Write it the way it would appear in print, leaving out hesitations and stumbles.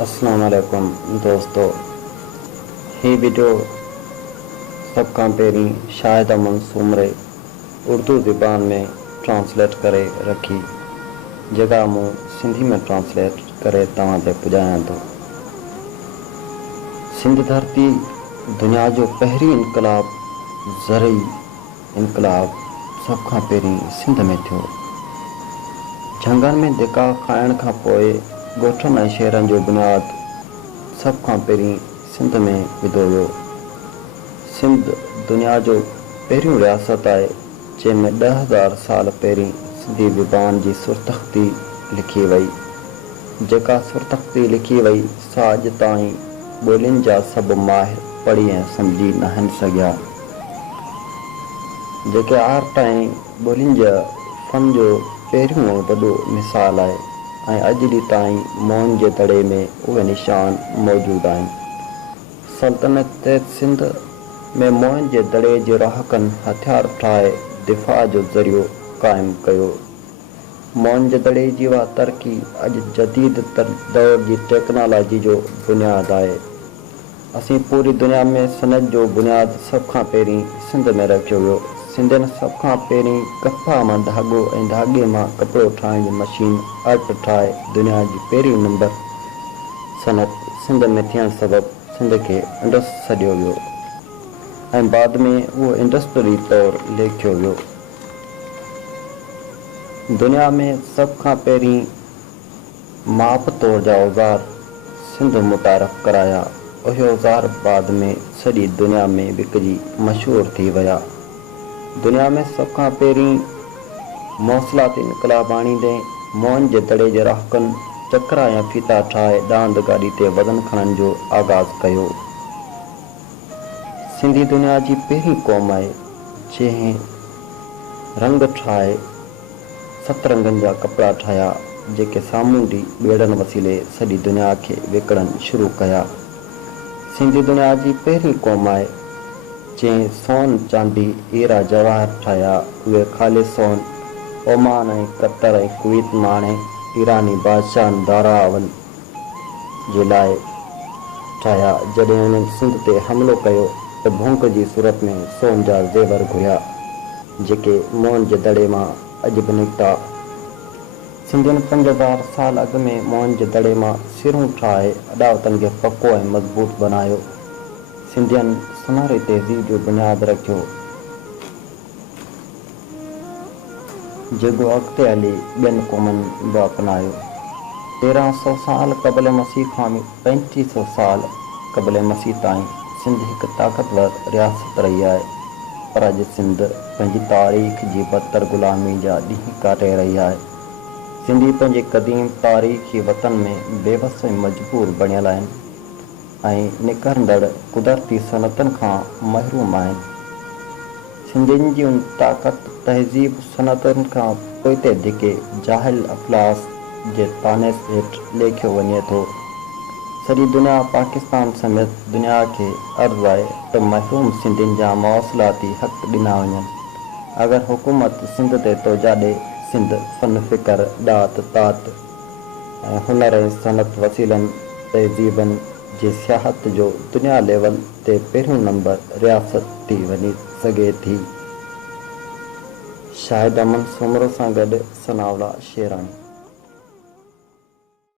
अस्सलाम वालेकुम दोस्तों, ही वीडियो सब खां पहिरीं शाहिद अमन सूमरे उर्दू ज़बान में ट्रांसलेट करे रखी, जेका मूं सिंधी में ट्रांसलेट करे तव्हां ते पुॼायां थो। सिंध धरती दुनिया जो पहिरीं इनकलाब ज़रई इनकलाब सभ खां पहिरीं सिंध में थियो। झंगनि में धिका खाइण खां पोइ ॻोठनि ऐं शहरनि जो बुनियादु सभ खां पहिरीं सिंध में विधो वियो। सिंध दुनिया जो पहिरियों रियासत आहे जंहिंमें 10,000 साल पहिरीं सिंधी ज़बान जी सुरतख़्ती लिखी वई। जेका सुरतख़्ती लिखी वई सा अॼु ताईं ॿोलियुनि जा सभु माहिर पढ़ी ऐं सम्झी न आहिनि सघिया। जेके आर्ट ऐं ॿोलियुनि जा फ़न जो पहिरियों ऐं वॾो मिसाल आहे ऐं अॼु ॾींहुं ताईं मोहन जे दड़े में उहे निशान मौजूदु आहिनि। सल्तनत सिंध में मोहन जे दड़े जे रहाकनि हथियार ठाहे दिफ़ा जो ज़रियो क़ाइमु कयो। मोहन जे दड़े जी उहा तरक़ी अॼु जदीद दौर जी टेक्नोलॉजी जो बुनियादु आहे। असीं पूरी दुनिया में सनत जो बुनियादु सभ खां पहिरीं सिंध में रखियो वियो। सिंधियुनि सभ खां पहिरीं कपा मां धाॻो ऐं धाॻे मां कपिड़ो ठाहिण जी मशीन अट ठाहे दुनिया जी पहिरीं नंबर सनत सिंध में थियण सबबि सिंध खे इंडस सॾियो वियो ऐं बाद में उहो इंडस्ट्री तौरु लेखियो वियो। दुनिया में सभ खां पहिरीं माप तौर जा औज़ार सिंध मुतारफ़ कराया। उहे औज़ार बाद में सॼी दुनिया में विकिजी मशहूरु थी विया। दुनिया में सभ खां पहिरीं मौसलाती इनकलाब आणींदे मोहन जे दड़े जे रहाकनि चकरा या फीता ठाहे डांद गाॾी ते वज़न खणण जो आगाज़ कयो। सिंधी दुनिया जी पहिरीं क़ौम आहे जंहिं रंग ठाहे सतरंगनि जा कपिड़ा ठाहिया, जेके सामूंडी ॿेड़नि वसीले सॼी दुनिया खे विकिणणु शुरू कया। सिंधी दुनिया जी पहिरीं क़ौम आहे जंहिं सोन चांदी हीरा जवाहर ठाहिया। उहे ख़ालिस सोन ओमान ऐं कतर ऐं कुवैत मां आणे ईरानी बादशाह दारावन जे लाइ ठाहिया। जॾहिं उन्हनि सिंध ते हमिलो कयो त भूख जी सूरत में सोन जा ज़ेवर घुरिया, जेके मोहन जे दड़े मां अॼु बि निकिता। सिंधियुनि 5,000 साल अॻु में मोहन जे दड़े मां सिरूं ठाहे अॾावतनि खे पको ऐं मज़बूत बनायो। सिंधियुनि सुनहरी तहज़ीब जो बुनियादु रखियो, जेको अॻिते हली ॿियनि क़ौमुनि बि अपनायो। 1300 साल क़बल मसीह खां 3500 साल क़बल मसीह ताईं सिंध हिकु ताक़तवर रियासत रही आहे, पर अॼु सिंध पंहिंजी तारीख़ जी बदतर ग़ुलामी जा ॾींहं काटे रही आहे। सिंधी पंहिंजे क़दीम तारीख़ी वतन में बेवस ऐं मजबूर बणियल आहिनि ऐं निकिरंदड़ कुदरती सनतनि खां महरूम आहिनि। सिंधियुनि जी उन ताक़त तहज़ीब सनतनि खां पोइते धिके जाहिल अफ़लास जे ताने हेठि लेखियो वञे थो। सॼी दुनिया पाकिस्तान समेत दुनिया खे अर्ज़ु आहे त महरूम सिंधियुनि जा मौसलाती हक़ ॾिना वञनि। अगरि हुकूमत सिंध ते तोजा ॾे, सिंध फ़न फ़िकर ॾात तात ऐं हुनर ऐं सनत वसीलनि तहज़ीबनि जी सियाहत जो दुनिया लेवल ते पहिरियों नंबर रियासत थी वञी सघे थी। शाहिद अमन सूमरो सां गॾु सनाउल्लाह शेरानी।